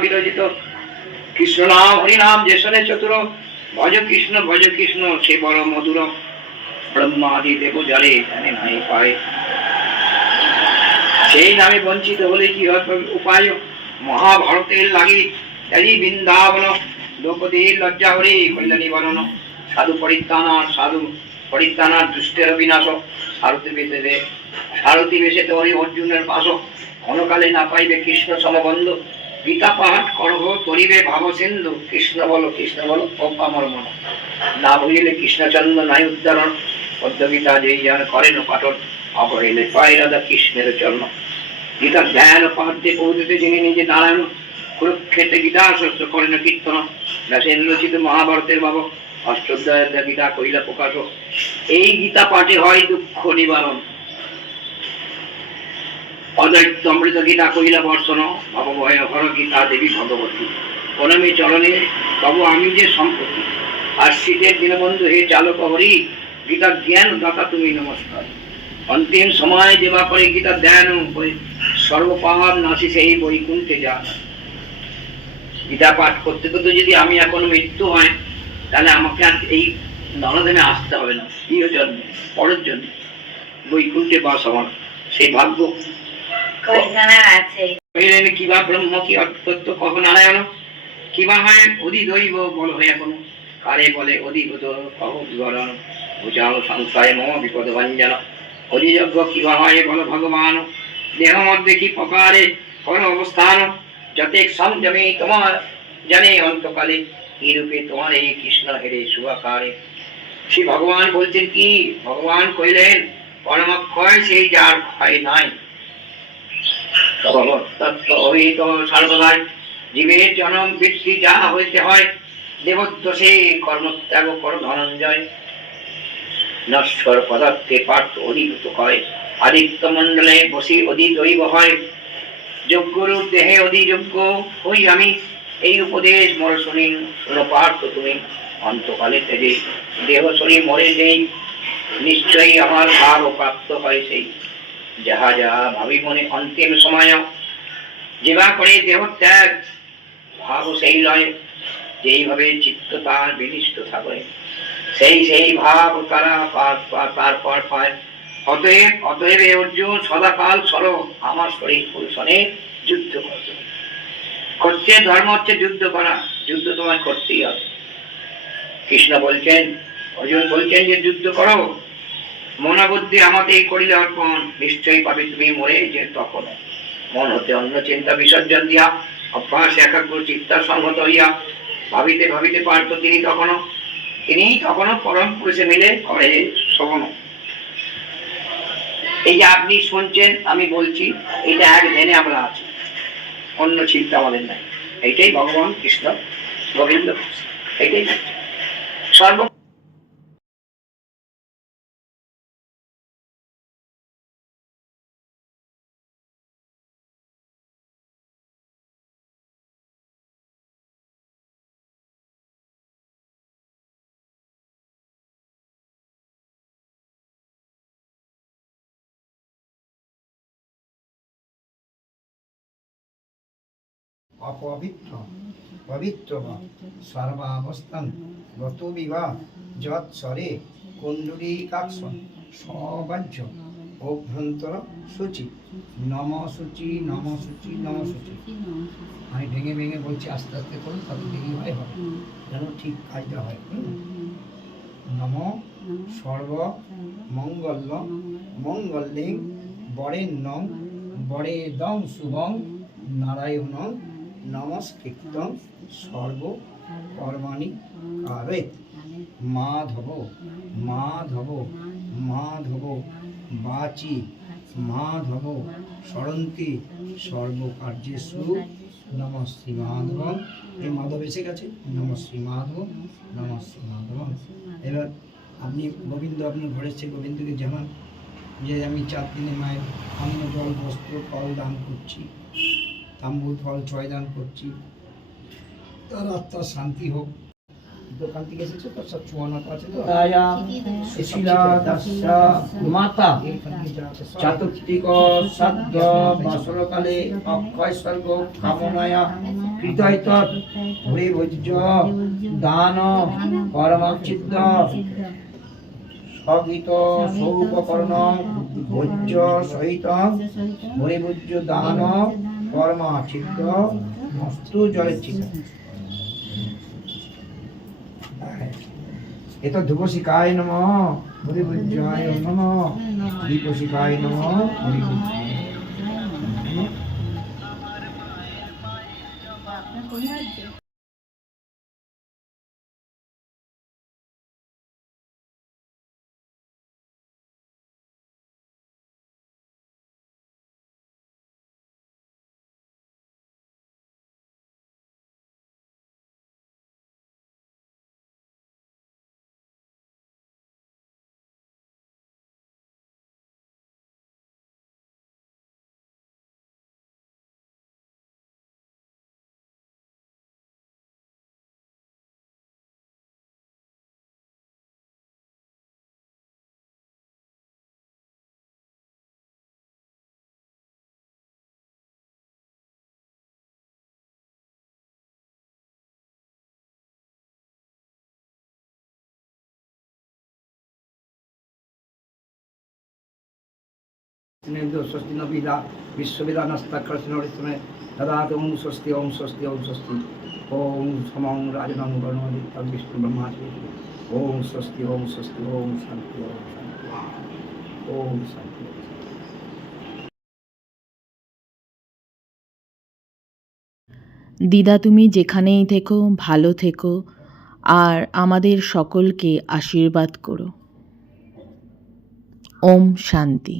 বিরজিত কৃষ্ণ নাম হরিনাম চতুর, ভজ কৃষ্ণ ভজ কৃষ্ণ, সে বড় মধুর। ব্রহ্মাদি দেব জলে নাই পায়। সেই নামে বঞ্চিত হলে কি উপায়? মহাভারতের লাগি বৃন্দাবন, দ্রৌপদীর লজ্জা হরে কল্যাণী বরণ। সাধু পরিত্রাণার সাধু পরিত্রাণার দুষ্টের বিনাশ সারথী বেশে সারথী বেশে হরি অর্জুনের পাশ। ক্ষণকালে না পাইবে কৃষ্ণ সমবন্ধ। গীতা পাঠ করহ তরিবে ভাব সিন্ধু। কৃষ্ণ বলো কৃষ্ণ বলো আমার মন। না হইলে কৃষ্ণচন্দ্র নাই উদ্ধারণ পদ্মগীতা যেই যান করেন পাঠন অপহরিলে পায় রাধা কৃষ্ণের চরণ গীতা ধ্যান পাঠে পৌঁছতে যিনি নিজে নারায়ণ, কুরুক্ষেত্রে গীতা শাস্ত্র করেন কীর্তন। ব্যাসেন রচিত মহাভারতের বাবক অষ্টোধ্যায় গীতা কইলা প্রকাশ এই গীতা পাঠে হয় দুঃখ নিবারণ। অদ্বৈত অমৃত গীতা কইলা বর্ষণ ভবভয় হর গীতা দেবী ভগবতী। প্রণমী চরণে বাবু আমি যে সম্পত্তি। আর শীতের দীনবন্ধু হে চালক হরি গীতার জ্ঞান দাতা তুমি নমস্কার। অন্তিম সময় দেবা করে গীতা বই সর্বপাপ নাসি সেই বৈকুণ্ঠে যান। গীতা পাঠ করতে করতে যদি আমি এখন মৃত্যু হয়, তাহলে আমাকে আর এই নরদেমে আসতে হবে না। প্রিয় জন্মে পরের জন্য বৈকুণ্ঠে বাস আমার। সেই ভাগ্য আছে। কিবা ব্রহ্ম, কি অত্যত্ত কহ নারায়ণ কিবা হয় অধি দৈব বল হয়ে এখন। কারে বলে অধিভূত কহ বিবরণ। বুঝাও সংশয় মম বিপদ ভঞ্জন। অধিযজ্ঞ কিবা হয় বল ভগবান। দেহ মধ্যে কি প্রকারে কোন অবস্থান? যতেক সংযমে তোমার জানে অন্তকালে। রূপে তোমার এই কৃষ্ণ হেরে সুয়াকারে শ্রী ভগবান বলছেন কি? ভগবান কইলেন, পরমক্ষয় সেই যার ক্ষয় নাই। জীবের জনম বৃত্তি হইতে হয়, দেবদ্দোষে কর্মত্যাগ কর ধনঞ্জয় নশ্বর পদার্থে পার্থ অধিভূত হয়, আদিত্য অধি দৈব হয়। দেহে অধিযোগ্য হই আমি, এই উপদেশ মর শুনি, শুনো পার্থ তুমি, অন্তকালে তেজে। দেহ শুনি মরে নেই নিশ্চয়ই আমার ভাব প্রাপ্ত হয় সেই। যাহা যাহা ভাবি মনে অন্তিম সময় যেবা করে দেহ ত্যাগ ভাব সেই লয় যেইভাবে চিত্ত তার বিনিষ্ট থাকে সেই সেই ভাব তারা তারপর পায় অতএব অতএব অর্জুন সদাকাল সর আমার শরীর পুরুষনে যুদ্ধ করতে করছে ধর্ম হচ্ছে যুদ্ধ করা। যুদ্ধ তোমায় করতেই হবে। কৃষ্ণ বলছেন, অর্জুন বলছেন যে যুদ্ধ করো। মনোবুদ্ধি আমাতে করিলে অর্পণ, নিশ্চয়ই পাবে তুমি মরে যে তখন মন হতে অন্য চিন্তা বিসর্জন দিয়া, অভ্যাস একাগ্র চিত্তা সংহত হইয়া, ভাবিতে ভাবিতে পারত তিনি তখনও। তিনি তখনও পরম পুরুষে মিলে করে শ্রবণ এই যে আপনি শুনছেন, আমি বলছি, এটা এক ধ্যানে আমরা আছি। অন্য চিন্তা আমাদের নাই। এইটাই ভগবান, কৃষ্ণ, গোবিন্দ, এইটাই সর্ব অপবিত্র পবিত্র সর্বাবস্থান গত বিবা যৎসরে কুণ্ডলীকাক্ষণ সবাহ্য, অভ্যন্তর সূচি। নম সূচি নম সূচি নম সূচি আমি ভেঙে ভেঙে বলছি, আস্তে আস্তে করুন, তাতে দেরি হয়, হবে। যেন ঠিক কাজটা হয়? নম সর্ব মঙ্গল মঙ্গলিং বরেণ্যং বরে দং শুভং নারায়ণ নমস্কৃতং সর্ব কর্মাণি কারে মাধব মাধব মাধব, বাচি, মাধব সরন্তি সর্বকার্যেষু। নম শ্রী মাধব এই মাধব এসে গেছে। নম শ্রী মাধব নম শ্রী মাধব এবার আপনি গোবিন্দ আপনার ঘরে সে গোবিন্দকে জানান যে আমি চার দিনে মায়ের অন্ন, জল, বস্ত্র, ফল দান করছি। তাম্বু ফল ছয় দান করছি। তার আত্মার শান্তি হোক। দোকান থেকে তো সব আছে তো? দাস্যা মাতা চাতুর্থিক অক্ষয় স্বর্গ, কামনায়া ভূরিভুজ্য দান কর্মচ্ছিদ্র সগীত সৌপকর্ণ ভোজ্য সহিত ভূরিভুজ্য দান কর্ম চিত্ত মস্তু জলেচ্ছিত এত ধূপশিকায় নম হরিভুজায় নম দীপশিকায় নম হরিভুজ্যায় নমঃ। স্নেহ স্বস্তি তদাত ওম স্বস্তি ওম স্বস্তি ওম স্বস্তি ওম সমং রাজনং বিষ্ণু ব্রহ্মাচি ওম স্বস্তি ওম স্বস্তি ওম শান্তি ওম শান্তি ওম শান্তি। দিদা, তুমি যেখানেই থেকো, ভালো থেকো, আর আমাদের সকলকে আশীর্বাদ করো। ওম শান্তি।